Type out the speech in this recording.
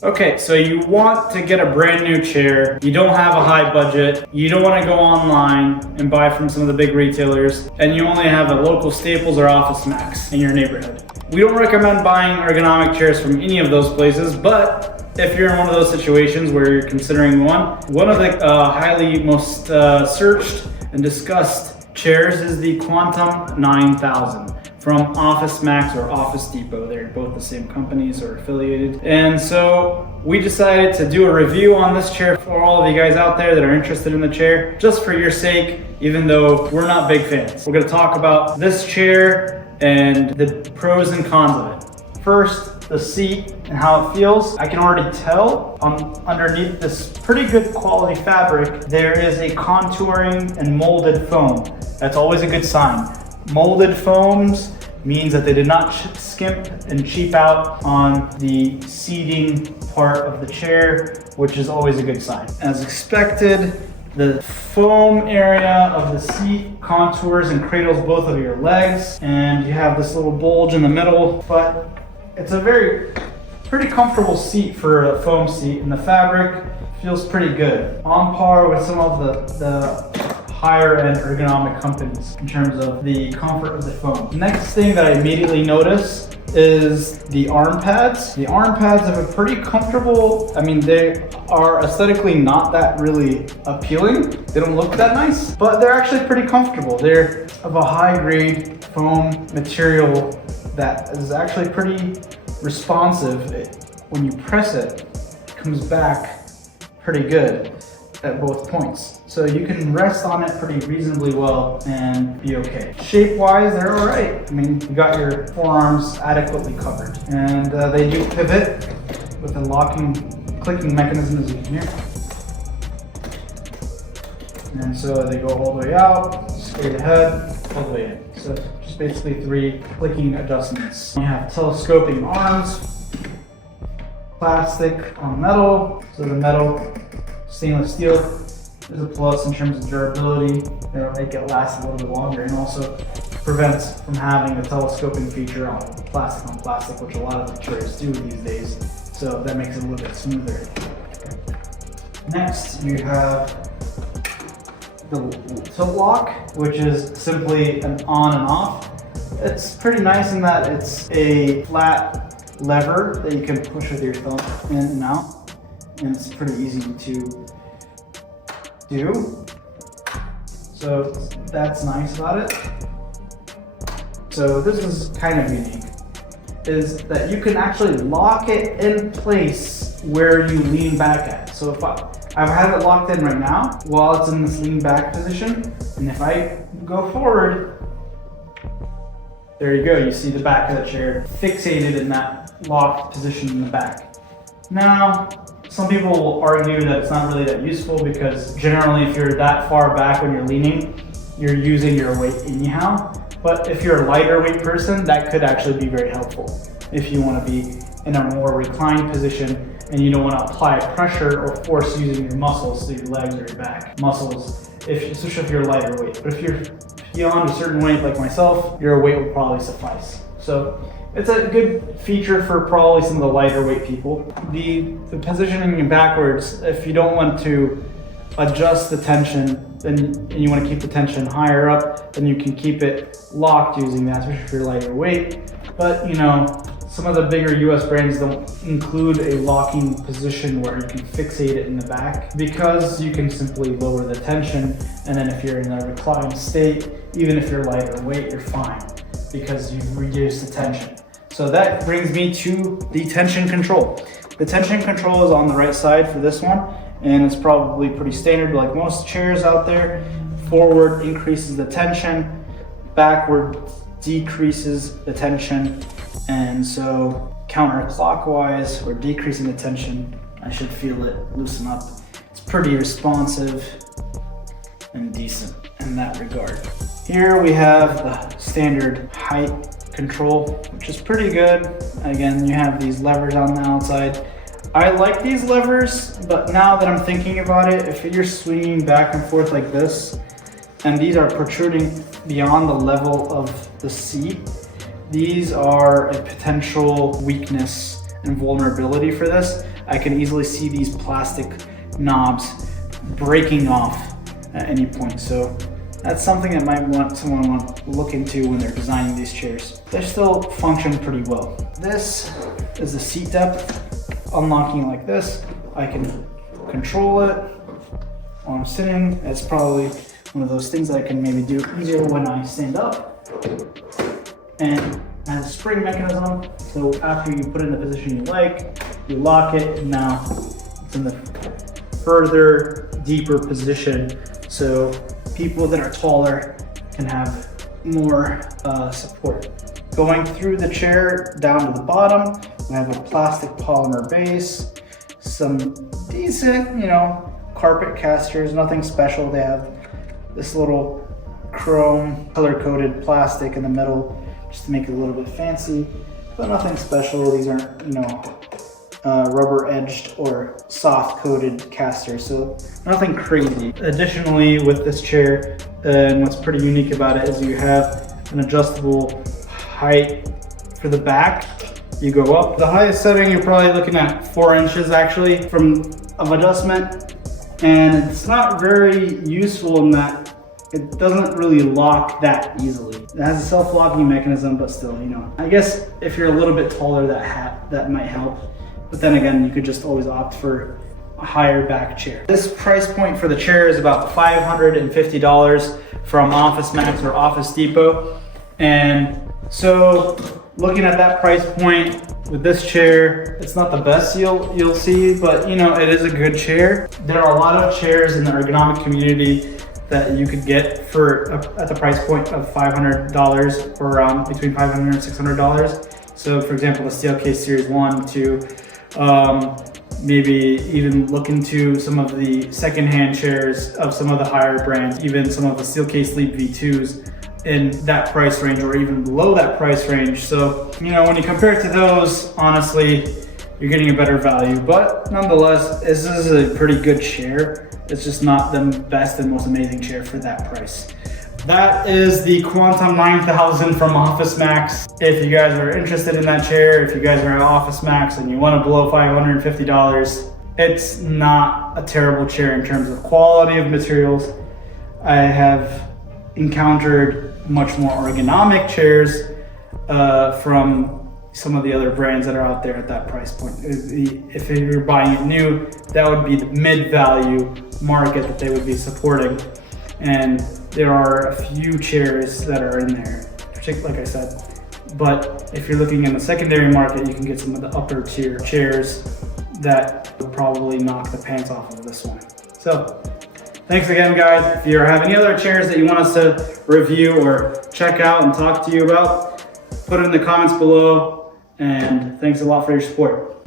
Okay, so you want to get a brand new chair, you don't have a high budget, you don't want to go online and buy from some of the big retailers, and you only have a local Staples or OfficeMax in your neighborhood. We don't recommend buying ergonomic chairs from any of those places, but if you're in one of those situations where you're considering one of the highly most searched and discussed chairs is the Quantum 9000 from OfficeMax or Office Depot. They're both the same companies or affiliated. And so we decided to do a review on this chair for all of you guys out there that are interested in the chair, just for your sake, even though we're not big fans. We're gonna talk about this chair and the pros and cons of it. First, the seat and how it feels. I can already tell underneath this pretty good quality fabric, there is a contouring and molded foam. That's always a good sign. Molded foams means that they did not skimp and cheap out on the seating part of the chair, which is always a good sign. As expected, the foam area of the seat contours and cradles both of your legs, and you have this little bulge in the middle, but it's a pretty comfortable seat for a foam seat, and the fabric feels pretty good. On par with some of the higher end ergonomic companies in terms of the comfort of the foam. Next thing that I immediately notice is the arm pads. The arm pads have a pretty comfortable, they are aesthetically not that really appealing. They don't look that nice, but they're actually pretty comfortable. They're of a high grade foam material that is actually pretty responsive. When you press it, it comes back pretty good at both points. So you can rest on it pretty reasonably well and be okay. Shape-wise, they're all right. You got your forearms adequately covered. And they do pivot with a locking, clicking mechanism, as you can hear. And so they go all the way out, straight ahead, all the way in. So just basically 3 clicking adjustments. You have telescoping arms, plastic on metal. So the metal, stainless steel, is a plus in terms of durability. It'll make it last a little bit longer, and also prevents from having a telescoping feature on plastic, which a lot of the chairs do these days. So that makes it a little bit smoother. Next, you have the tilt lock, which is simply an on and off. It's pretty nice in that it's a flat lever that you can push with your thumb in and out, and it's pretty easy to do. So that's nice about it. So this is kind of unique, is that you can actually lock it in place where you lean back at. So if I have it locked in right now while it's in this lean back position, and if I go forward, there you go, you see the back of the chair fixated in that locked position in the back. Now, some people will argue that it's not really that useful because generally if you're that far back when you're leaning, you're using your weight anyhow. But if you're a lighter weight person, that could actually be very helpful if you want to be in a more reclined position and you don't want to apply pressure or force using your muscles, so your legs or your back muscles, especially if you're lighter weight. But if you're beyond a certain weight like myself, your weight will probably suffice. So it's a good feature for probably some of the lighter weight people. The positioning backwards, if you don't want to adjust the tension, and you want to keep the tension higher up, then you can keep it locked using that, especially if you're lighter weight. But some of the bigger US brands don't include a locking position where you can fixate it in the back, because you can simply lower the tension, and then if you're in a reclined state, even if you're lighter weight, you're fine because you've reduced the tension. So that brings me to the tension control. The tension control is on the right side for this one, and it's probably pretty standard like most chairs out there. Forward increases the tension, backward decreases the tension, and so counterclockwise, we're decreasing the tension. I should feel it loosen up. It's pretty responsive and decent in that regard. Here we have the standard height control, which is pretty good. Again, you have these levers on the outside. I like these levers, but now that I'm thinking about it, if you're swinging back and forth like this, and these are protruding beyond the level of the seat, these are a potential weakness and vulnerability for this. I can easily see these plastic knobs breaking off at any point. So that's something that someone want to look into when they're designing these chairs. They still function pretty well. This is the seat depth. Unlocking like this, I can control it while I'm sitting. It's probably one of those things that I can maybe do easier when I stand up. And it has a spring mechanism, so after you put it in the position you like, you lock it, and now it's in the further, deeper position, so people that are taller can have more support. Going through the chair down to the bottom, we have a plastic polymer base, some decent, carpet casters, nothing special. They have this little chrome color-coded plastic in the middle just to make it a little bit fancy, but nothing special. These aren't, rubber edged or soft coated casters, so nothing crazy. Additionally, with this chair, and what's pretty unique about it is you have an adjustable height for the back. You go up. The highest setting, you're probably looking at 4 inches actually of adjustment, and it's not very useful in that it doesn't really lock that easily. It has a self-locking mechanism, but still, I guess if you're a little bit taller, that might help. But then again, you could just always opt for a higher back chair. This price point for the chair is about $550 from OfficeMax or Office Depot. And so looking at that price point with this chair, it's not the best you'll see, but it is a good chair. There are a lot of chairs in the ergonomic community that you could get at the price point of $500 or around between $500 and $600. So for example, the Steelcase Series 1, 2, maybe even look into some of the secondhand chairs of some of the higher brands, even some of the Steelcase Leap V2s in that price range or even below that price range. So, when you compare it to those, honestly, you're getting a better value. But nonetheless, this is a pretty good chair. It's just not the best and most amazing chair for that price. That is the Quantum 9000 from OfficeMax. If you guys are interested in that chair, if you guys are at OfficeMax and you want to blow $550, it's not a terrible chair in terms of quality of materials. I have encountered much more ergonomic chairs from some of the other brands that are out there at that price point. If you're buying it new, that would be the mid-value market that they would be supporting. And there are a few chairs that are in there, particularly like I said. But if you're looking in the secondary market, you can get some of the upper tier chairs that would probably knock the pants off of this one. So thanks again, guys. If you have any other chairs that you want us to review or check out and talk to you about, put it in the comments below. And thanks a lot for your support.